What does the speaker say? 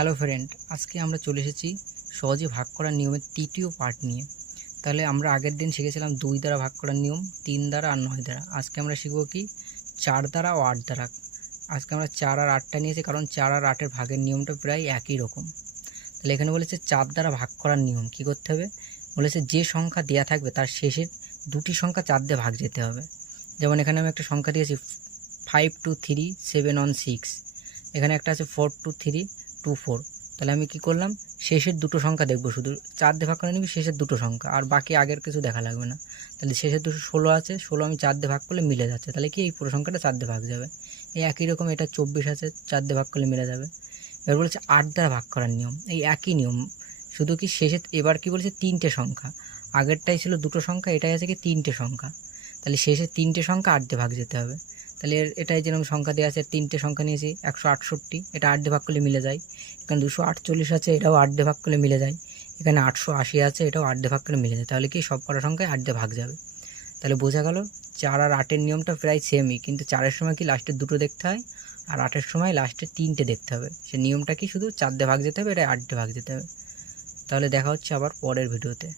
Hello friend, আজকে আমরা চলে এসেছি সহজে ভাগ করার নিয়মের তৃতীয় পার্ট নিয়ে। তাহলে আমরা আগের দিন শিখেছিলাম 2 দ্বারা ভাগ করার নিয়ম, 3 দ্বারা আর 9 দ্বারা। আজকে আমরা শিখব কি 4 দ্বারা ও 8 দ্বারা। আজকে আমরা 4 আর 8টা নিয়েছি, কারণ 4 আর 8-এর ভাগের নিয়মটা প্রায় একই রকম। তাহলে এখানে বলেছে 4 দ্বারা ভাগ করার নিয়ম কী করতে হবে। বলেছে যে সংখ্যা দেওয়া থাকবে তার শেষের দুটি সংখ্যা 4 দিয়ে ভাগ যেতে হবে। যেমন এখানে আমি একটা সংখ্যা দিয়েছি 523716, এখানে একটা আছে 42324। তাহলে আমি কি করলাম, শেষের দুটো সংখ্যা দেখবো, শুধু 4 দিয়ে ভাগ করে নিবি শেষের দুটো সংখ্যা, আর বাকি আগের কিছু দেখা লাগবে না। তাহলে শেষের দুটো 16 আছে, 16 আমি 4 দিয়ে ভাগ করলে মিলে যাচ্ছে, তাহলে কি এই পুরো সংখ্যাটা 4 দিয়ে ভাগ যাবে। এই একই রকম এটা 24 আছে, 4 দিয়ে ভাগ করলে মিলে যাবে। এবার বলেছে 8 দ্বারা ভাগ করার নিয়ম, এই একই নিয়ম, শুধু কি শেষে এবার কি বলেছে 3টে সংখ্যা। আগেরটাই ছিল দুটো সংখ্যা, এটাই আছে কি 3টে সংখ্যা। তাহলে শেষে 3টে সংখ্যা 8 দিয়ে ভাগ যেতে হবে। তাহলে এটাই যেরকম সংখ্যা দেওয়া আছে, 3টে সংখ্যা নিয়েছি 168, এটা 8 দিয়ে ভাগ করলে মিলে যায়। এখানে 248 আছে, এটাও 8 দিয়ে ভাগ করলে মিলে যায়। এখানে 880 আছে, এটাও 8 দিয়ে ভাগ করলে মিলে যায়। তাহলে কি সব কটা সংখ্যায় 8 দিয়ে ভাগ যাবে। তাহলে বোঝা গেল 4 আর 8-এর নিয়মটা প্রায় সেমই, কিন্তু 4-এর সময় কি লাস্টের দুটো দেখতে হয়, আর 8-এর সময় লাস্টের 3টে দেখতে হবে। সে নিয়মটা কি শুধু 4 দিয়ে ভাগ যেতে হবে, এটা 8 দিয়ে ভাগ যেতে হবে। তাহলে দেখা হচ্ছে আবার পরের ভিডিওতে।